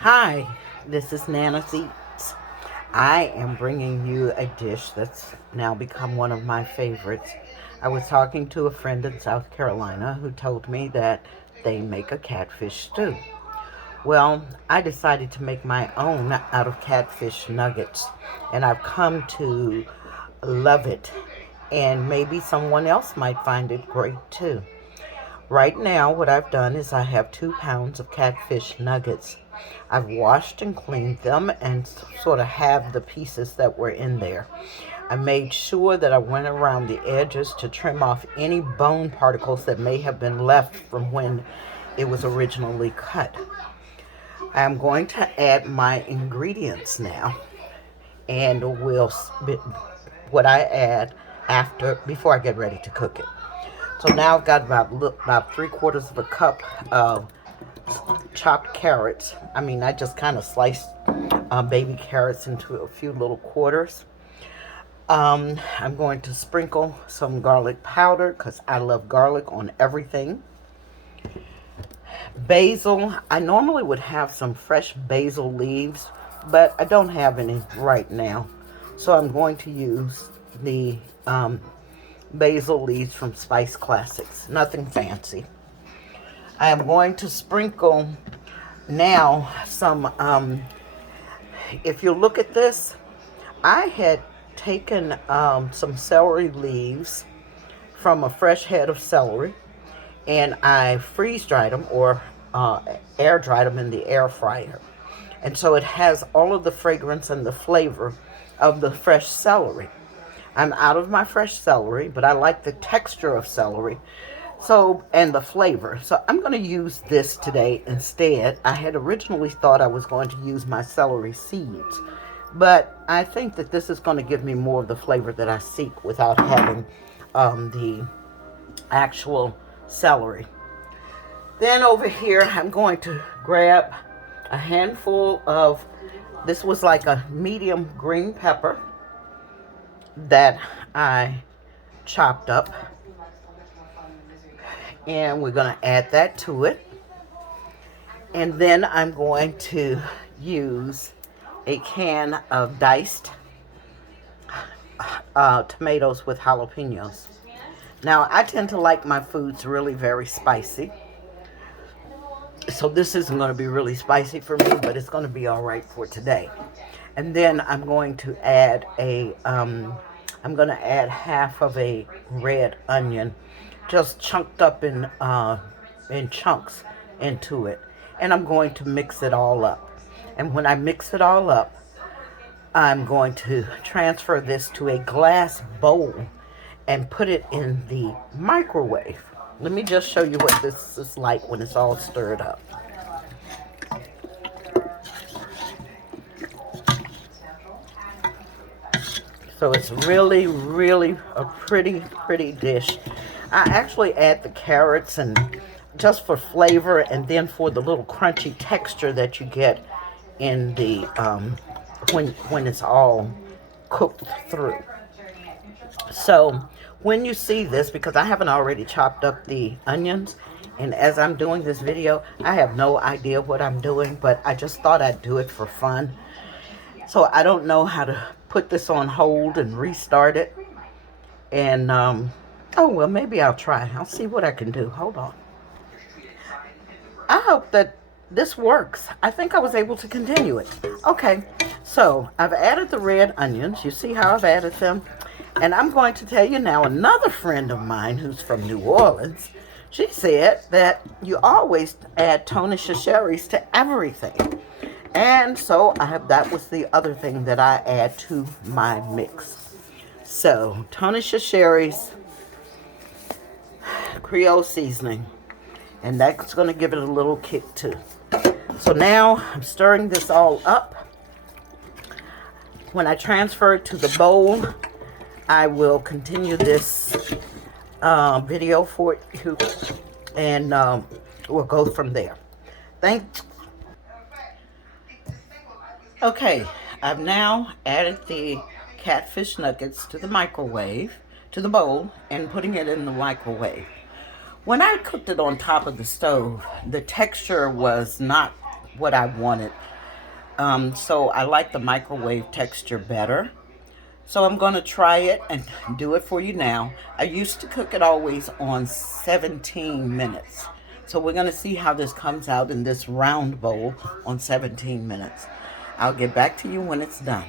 Hi, this is Nana's Eats. I am bringing you a dish that's now become one of my favorites. I was talking to a friend in South Carolina who told me that they make a catfish stew. Well, I decided to make my own out of catfish nuggets, and I've come to love it. And maybe someone else might find it great too. Right now, what I've done is I have 2 pounds of catfish nuggets. I've washed and cleaned them and sort of have the pieces that were in there. I made sure that I went around the edges to trim off any bone particles that may have been left from when it was originally cut. I'm going to add my ingredients now, and we'll spit what I add before I get ready to cook it. So now I've got about 3/4 of a cup of chopped carrots. I just kind of sliced baby carrots into a few little quarters. I'm going to sprinkle some garlic powder because I love garlic on everything. Basil. I normally would have some fresh basil leaves, but I don't have any right now. So I'm going to use the basil leaves from Spice Classics. Nothing fancy. I am going to sprinkle now some, if you look at this, I had taken some celery leaves from a fresh head of celery, and I freeze dried them or air dried them in the air fryer. And so it has all of the fragrance and the flavor of the fresh celery. I'm out of my fresh celery, but I like the texture of celery. So, and the flavor. So I'm going to use this today instead. I had originally thought I was going to use my celery seeds, but I think that this is going to give me more of the flavor that I seek without having the actual celery. Then over here, I'm going to grab a handful of, this was like a medium green pepper that I chopped up. And we're going to add that to it. And then I'm going to use a can of diced tomatoes with jalapenos. Now, I tend to like my foods really very spicy. So this isn't going to be really spicy for me, but it's going to be all right for today. And then I'm going to add half of a red onion, just chunked up in chunks into it. And I'm going to mix it all up. And when I mix it all up, I'm going to transfer this to a glass bowl and put it in the microwave. Let me just show you what this is like when it's all stirred up. So it's really, really a pretty dish. I actually add the carrots and just for flavor, and then for the little crunchy texture that you get in the when it's all cooked through. So when you see this, because I haven't already chopped up the onions, and as I'm doing this video, I have no idea what I'm doing, but I just thought I'd do it for fun. So I don't know how to put this on hold and restart it. And, oh, well, maybe I'll try. I'll see what I can do. Hold on. I hope that this works. I think I was able to continue it. Okay, so I've added the red onions. You see how I've added them? And I'm going to tell you now, another friend of mine who's from New Orleans, she said that you always add Tony Chachere's to everything. And so that was the other thing that I add to my mix. So, Tony Chachere's Creole seasoning. And that's going to give it a little kick too. So now I'm stirring this all up. When I transfer it to the bowl, I will continue this video for you, and we'll go from there. Thanks. Okay, I've now added the catfish nuggets to the microwave, to the bowl, and putting it in the microwave. When I cooked it on top of the stove, the texture was not what I wanted. So I like the microwave texture better. So I'm going to try it and do it for you now. I used to cook it always on 17 minutes. So we're going to see how this comes out in this round bowl on 17 minutes. I'll get back to you when it's done.